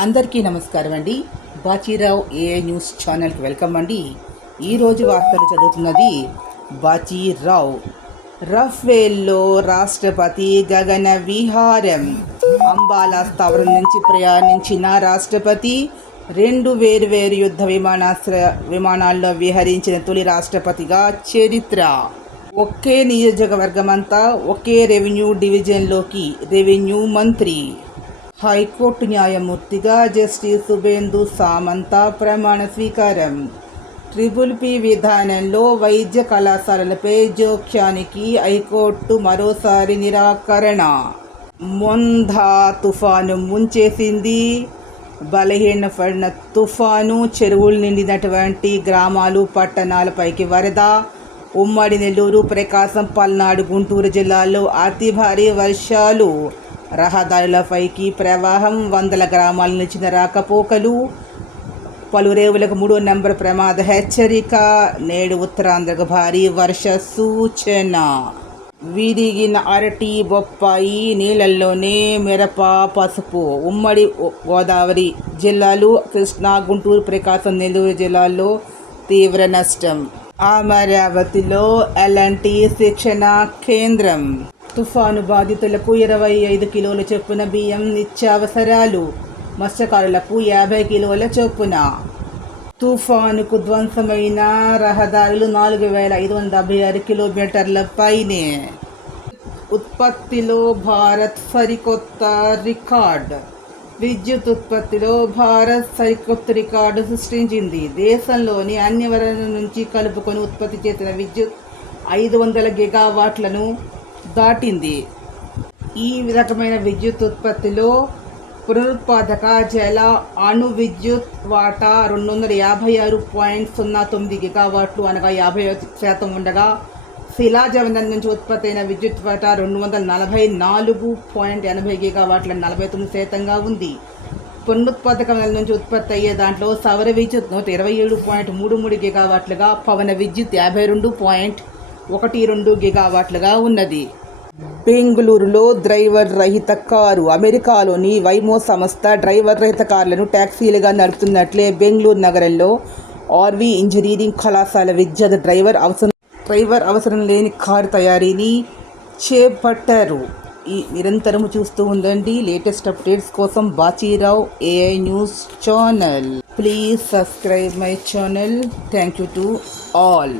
అందరికీ నమస్కారం అండి. బాచీరావు ఏఐ న్యూస్ ఛానల్కి వెల్కమ్ అండి. ఈరోజు వార్తలు చదువుతున్నది బాచీరావు. రఫేల్లో రాష్ట్రపతి గగన విహారం. అంబాలా స్థావరం నుంచి ప్రయాణించిన రాష్ట్రపతి 2 వేర్వేరు యుద్ధ విమానాల్లో విహరించిన తొలి రాష్ట్రపతిగా చరిత్ర. ఒకే నియోజకవర్గమంతా ఒకే రెవెన్యూ డివిజన్లోకి రెవెన్యూ మంత్రి. హైకోర్టు న్యాయమూర్తిగా జస్టిస్ సుబేందు సామంత ప్రమాణ స్వీకారం. ట్రిపుల్-పి విధానంలో వైద్య కళాశాలలపై జోక్యానికి హైకోర్టు మరోసారి నిరాకరణ. మొంధా తుఫాను ముంచేసింది. బలహీనపడిన తుఫాను చెరువులు నిండినటువంటి గ్రామాలు, పట్టణాలపైకి వరద. ఉమ్మడి నెల్లూరు, ప్రకాశం, పల్నాడు, గుంటూరు జిల్లాల్లో అతి భారీ వర్షాలు. రహదారులపైకి ప్రవాహం. వందల గ్రామాల నుంచి రాకపోకలు. పలు రేవులకు 3వ నెంబర్ ప్రమాద హెచ్చరిక. నేడు ఉత్తరాంధ్రకు భారీ వర్ష సూచన. విరిగిన అరటి, బొప్పాయి నీళ్లలోనే మిరప, పసుపు. ఉమ్మడి గోదావరి జిల్లాలు, కృష్ణా, గుంటూరు, ప్రకాశం, నెల్లూరు జిల్లాల్లో తీవ్ర నష్టం. అమరావతిలో ఎలాంటి శిక్షణ కేంద్రం. తుఫాను బాధితులకు 25 కిలోల చొప్పున బియ్యం, నిత్యావసరాలు. మత్స్యకారులకు 50 కిలోల చొప్పున. తుఫానుకు ధ్వంసమైన రహదారులు 4576 కిలోమీటర్ల పైనే. ఉత్పత్తిలో భారత్ సరికొత్త రికార్డ్. విద్యుత్ ఉత్పత్తిలో భారత్ సరికొత్త రికార్డు సృష్టించింది. దేశంలోని అన్ని వనరుల నుంచి కలుపుకొని ఉత్పత్తి చేసిన విద్యుత్ 500 గిగావాట్లను దాటింది. ఈ రకమైన విద్యుత్ ఉత్పత్తిలో పునరుత్పాదక జల అణు విద్యుత్ వాటా 256.09 గిగావాట్లు అనగా 50% ఉండగా, శిలాజవనం నుంచి ఉత్పత్తి అయిన విద్యుత్ వాటా 244.80 గిగావాట్ల 49%గా ఉంది. పునరుత్పాదకం నుంచి ఉత్పత్తి అయ్యే దాంట్లో సౌర విద్యుత్ 127.33 గిగావాట్లుగా, పవన విద్యుత్ 52.12 గిగావాట్లుగా ఉన్నది. బెంగళూరులో డ్రైవర్ రహిత కారు. అమెరికాలోని వైమో సంస్థ డ్రైవర్ రహిత కార్లను ట్యాక్సీలుగా నడుపుతున్నట్లే బెంగళూరు నగరంలో ఆర్వీ ఇంజనీరింగ్ కళాశాల విద్యార్థి డ్రైవర్ అవసరం లేని కారు తయారీని చేపట్టారు. ఈ నిరంతరం చూస్తూ ఉండండి. లేటెస్ట్ అప్డేట్స్ కోసం Bachirao AI news channel. Please subscribe my channel. Thank you to all.